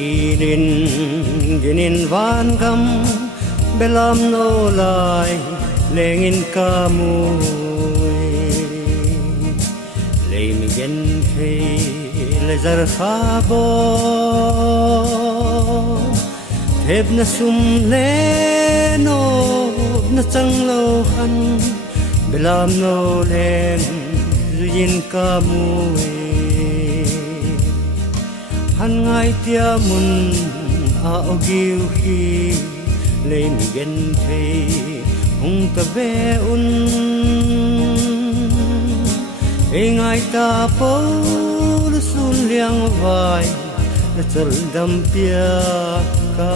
inin ginin van gam belam no lai lengin kamuy lei mi gen thei le zar khabo thep na sum le no na chang lo khan belam no len zuin kamuy han ngai tia mun a ogiu hi lei mi gen thei hung ta ve un e ngai ta po lu sun liang vai na chal dam pia ka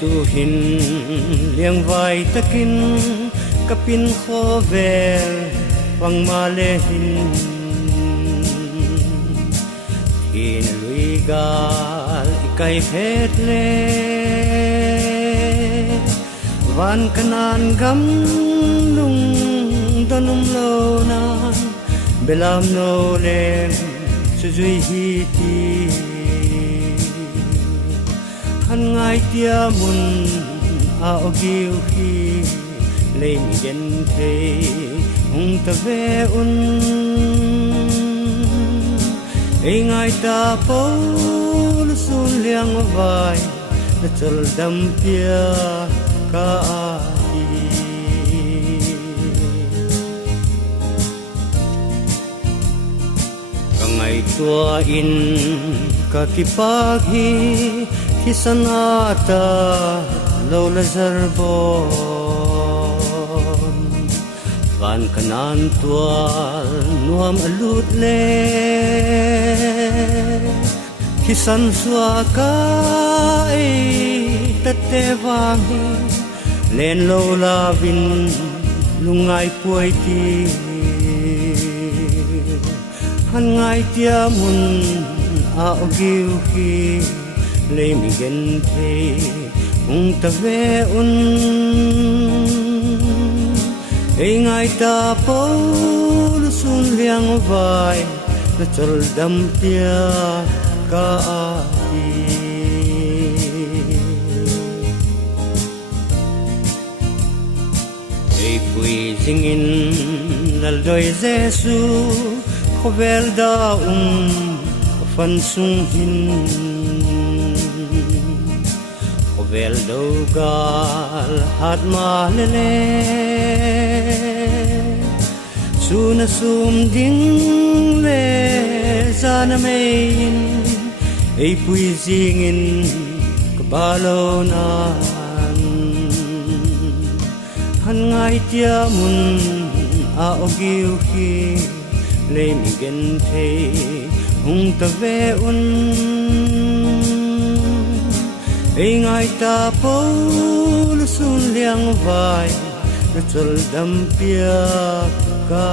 tu hin liang vai takin kapin khovel wang male hin hin lui gal ikai phet le van kanan gam lung danum lo nan belam no len suzui hi ti han ngai tia mun a ogiu hi lei mi gen thei hung ta ve un e ngai ta po lu sun liang vai na chal dam pia ka ngai tua in ka ki pag hi kisanata lo la zarbon van kanan tual nuam alut le kisan suaka e tate wangi len lo la vin lungai puai ti han ngai tia mun a ogiu hi lei mi gen thei hung ta ve un e ngai ta po lu sun liang vai na chal dam pia ka ei pui singin nal doi jesu khovel da fan sung hin vel do gal hat ma le suna sum ding le sana mein ei pui singin kabalonan han ngai tia mun a ogiu hi le mi gen thei hung ta ve un e ngai ta po lu sun liang vai na chal dam pia ka